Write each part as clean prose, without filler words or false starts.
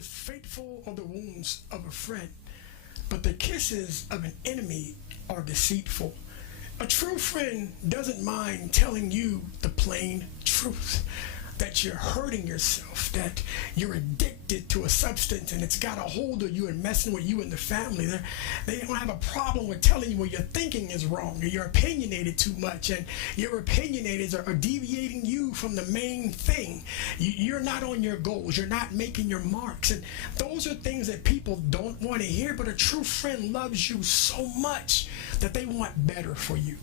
says, faithful are the wounds of a friend, but the kisses of an enemy are deceitful. A true friend doesn't mind telling you the plain truth, that you're hurting yourself, that you're addicted to a substance and it's got a hold of you and messing with you and the family. They don't have a problem with telling you what you're thinking is wrong, or you're opinionated too much, and your opinionators are deviating you from the main thing. You're not on your goals. You're not making your marks. And those are things that people don't want to hear, but a true friend loves you so much that they want better for you.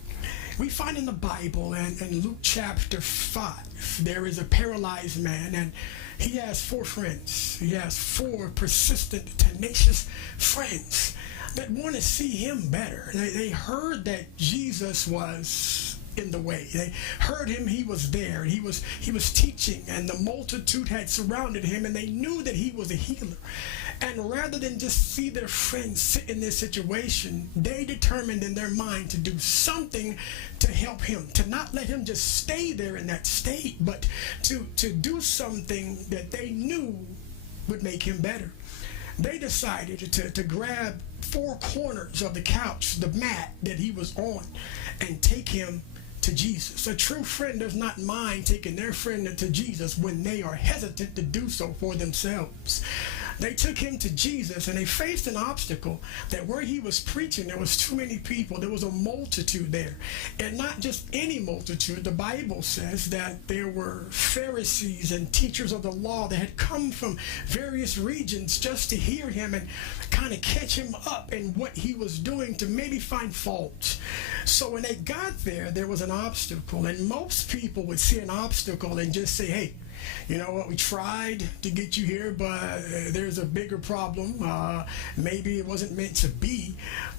We find in the Bible, and in Luke chapter 5, there is a paralyzed man, and he has 4 friends. He has 4 persistent, tenacious friends that want to see him better. They heard that Jesus was in the way. They heard him, he was there, and he was teaching, and the multitude had surrounded him, and they knew that he was a healer. And rather than just see their friends sit in this situation, they determined in their mind to do something to help him, to not let him just stay there in that state, but to do something that they knew would make him better. They decided to grab 4 corners of the couch, the mat that he was on, and take him to Jesus. A true friend does not mind taking their friend to Jesus when they are hesitant to do so for themselves. They took him to Jesus, and they faced an obstacle that where he was preaching, there was too many people. There was a multitude there, and not just any multitude. The Bible says that there were Pharisees and teachers of the law that had come from various regions just to hear him and kind of catch him up in what he was doing, to maybe find fault. So when they got there, there was an obstacle, and most people would see an obstacle and just say, hey, you know what, we tried to get you here, but there's a bigger problem. Maybe it wasn't meant to be.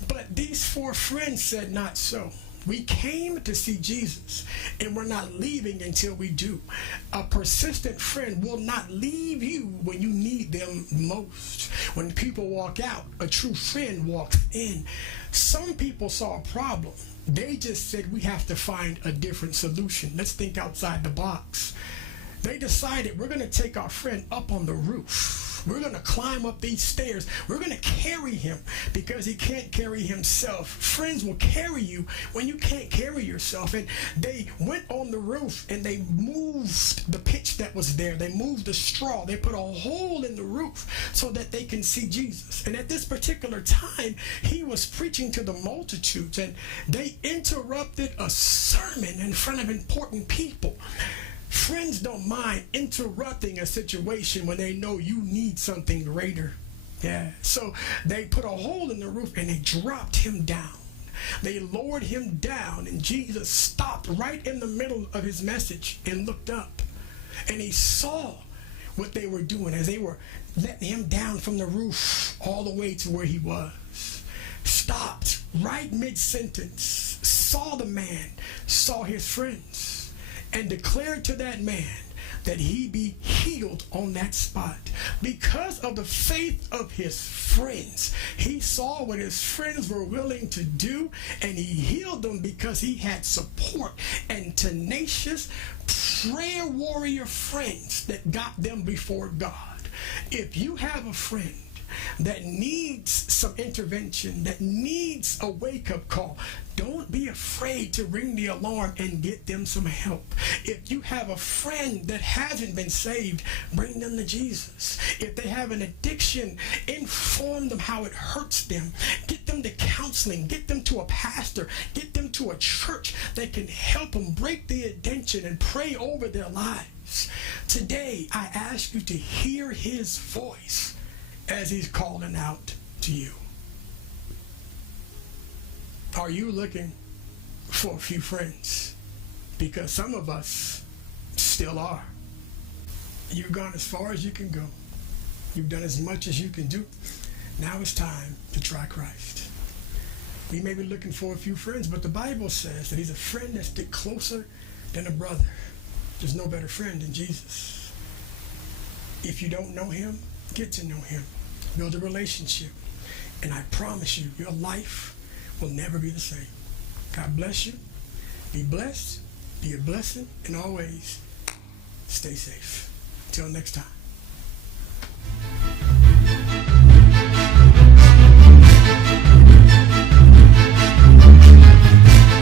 But these 4 friends said, not so. We came to see Jesus, and we're not leaving until we do. A persistent friend will not leave you when you need them most. When people walk out, a true friend walks in. Some people saw a problem. They just said, we have to find a different solution. Let's think outside the box. They decided, we're going to take our friend up on the roof. We're going to climb up these stairs. We're going to carry him because he can't carry himself. Friends will carry you when you can't carry yourself. And they went on the roof, and they moved the pitch that was there. They moved the straw. They put a hole in the roof so that they can see Jesus. And at this particular time, he was preaching to the multitudes, and they interrupted a sermon in front of important people. Friends don't mind interrupting a situation when they know you need something greater. Yeah. So they put a hole in the roof, and they dropped him down. They lowered him down, and Jesus stopped right in the middle of his message and looked up. And he saw what they were doing as they were letting him down from the roof all the way to where he was. Stopped right mid-sentence, saw the man, saw his friends, and declared to that man that he be healed on that spot. Because of the faith of his friends, he saw what his friends were willing to do, and he healed them because he had support and tenacious prayer warrior friends that got them before God. If you have a friend that needs some intervention, that needs a wake-up call, don't be afraid to ring the alarm and get them some help. If you have a friend that hasn't been saved, bring them to Jesus. If they have an addiction, inform them how it hurts them. Get them to counseling. Get them to a pastor. Get them to a church that can help them break the addiction and pray over their lives. Today, I ask you to hear his voice as he's calling out to you. Are you looking for a few friends? Because some of us still are. You've gone as far as you can go. You've done as much as you can do. Now it's time to try Christ. We may be looking for a few friends, but the Bible says that he's a friend that sticks closer than a brother. There's no better friend than Jesus. If you don't know him, get to know him. Build a relationship. And I promise you, your life will never be the same. God bless you. Be blessed. Be a blessing. And always stay safe. Until next time.